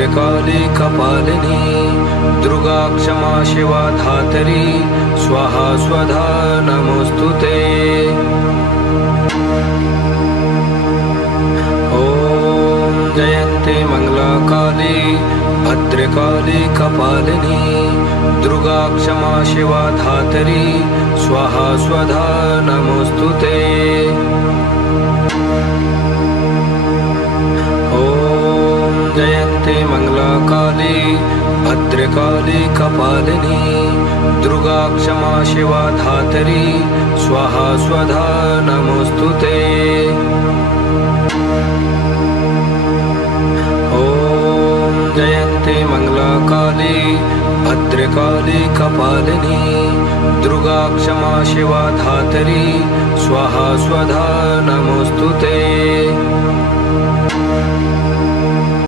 भद्रकाली कपालिनी दुर्गा क्षमा शिवा धात्री स्वाहा स्वधा नमोस्तुते। ओम जयन्ती मंगलाकाली भद्रकाली कपालिनी दुर्गा क्षमा शिवा धात्री स्वाहा स्वधा नमोस्तुते। ओम जयन्ती मंगलाकाली भद्रकाली कपालिनी दुर्गा क्षमा शिवा धात्री स्वाहा स्वधा नमोस्तुते। ओम जयन्ती मंगलाकाली भद्रकाली कपालिनी दुर्गा क्षमा शिवा धात्री स्वाहा स्वधा नमोस्तुते।